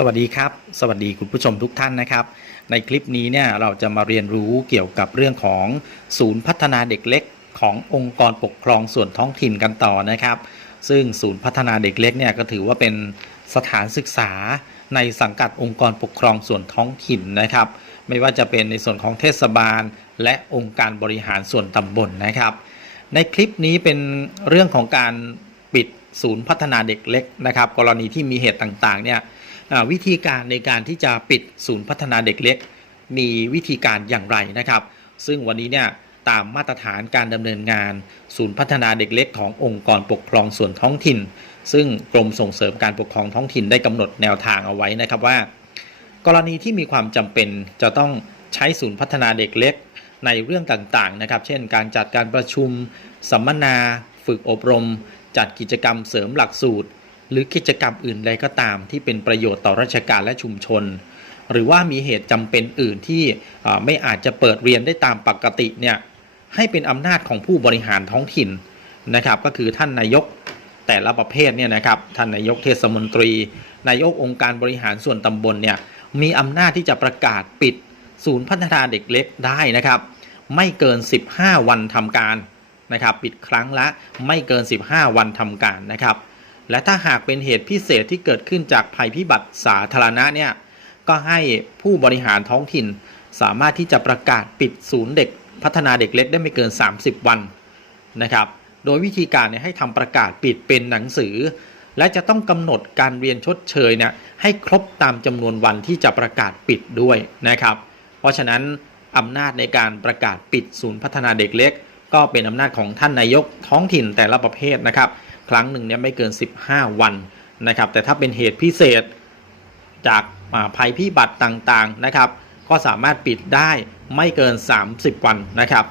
สวัสดีครับ สวัสดีคุณผู้ชมทุกท่านนะครับ ในคลิปนี้เนี่ยเราจะมาเรียนรู้เกี่ยวกับเรื่องของศูนย์พัฒนาเด็กเล็ก ขององค์กรปกครองส่วนท้องถิ่นกันต่อนะครับ ซึ่งศูนย์พัฒนาเด็กเล็กเนี่ยก็ถือว่าเป็นสถานศึกษาในสังกัดองค์กรปกครองส่วนท้องถิ่นนะครับ ไม่ว่าจะเป็นในส่วนของเทศบาล และองค์การบริหารส่วนตำบลนะครับ ในคลิปนี้เป็นเรื่องของการปิดศูนย์พัฒนาเด็กเล็กนะครับ กรณีที่มีเหตุต่างๆเนี่ย วิธีการในการที่จะปิดศูนย์พัฒนาเด็กเล็ก มีวิธีการอย่างไรนะครับ ซึ่งวันนี้เนี่ยตามมาตรฐานการดำเนินงาน ศูนย์พัฒนาเด็กเล็กขององค์กรปกครองส่วนท้องถิ่น ซึ่งกรมส่งเสริมการปกครองท้องถิ่นได้กำหนดแนวทางเอาไว้นะครับว่า กรณีที่มีความจำเป็นจะต้องใช้ศูนย์พัฒนาเด็กเล็กในเรื่องต่างๆนะครับ เช่น การจัดการประชุม สัมมนา ฝึกอบรม จัดกิจกรรมเสริมหลักสูตร หรือกิจกรรมอื่นใดก็ตามที่เป็นประโยชน์ต่อราชการและชุมชน หรือว่ามีเหตุจำเป็นอื่นที่ไม่อาจจะเปิดเรียนได้ตามปกติเนี่ยให้เป็นอำนาจของผู้บริหารท้องถิ่นนะครับก็คือท่านนายกแต่ละประเภทเนี่ยนะครับท่านนายกเทศมนตรี นายกองค์การบริหารส่วนตำบลเนี่ยมีอำนาจที่จะประกาศปิดศูนย์พัฒนาเด็กเล็กได้นะครับ ไม่เกิน 15 วันทำการนะครับ ปิดครั้งละไม่เกิน 15 วันทำการนะครับ และถ้าหากเป็นเหตุพิเศษที่เกิดขึ้นจากภัยพิบัติสาธารณะเนี่ยก็ให้ผู้บริหารท้องถิ่น สามารถที่จะประกาศปิดศูนย์เด็ก พัฒนาเด็กเล็กได้ไม่เกิน 30 วันนะครับ โดยวิธีการเนี่ยให้ทำประกาศปิดเป็นหนังสือ และจะต้องกำหนดการเรียนชดเชยเนี่ยให้ครบตามจำนวนวันที่จะประกาศปิดด้วยนะครับ เพราะฉะนั้นอำนาจในการประกาศปิดศูนย์พัฒนาเด็กเล็ก ก็เป็นอำนาจของท่านนายกท้องถิ่นแต่ละประเภทนะครับ ครั้งหนึ่งเนี่ยไม่เกิน 15 วันนะครับ แต่ถ้าเป็นเหตุพิเศษจากาภัยพิบัติต่างๆนะครับ ก็สามารถปิดได้ไม่เกิน 30 วันนะครับ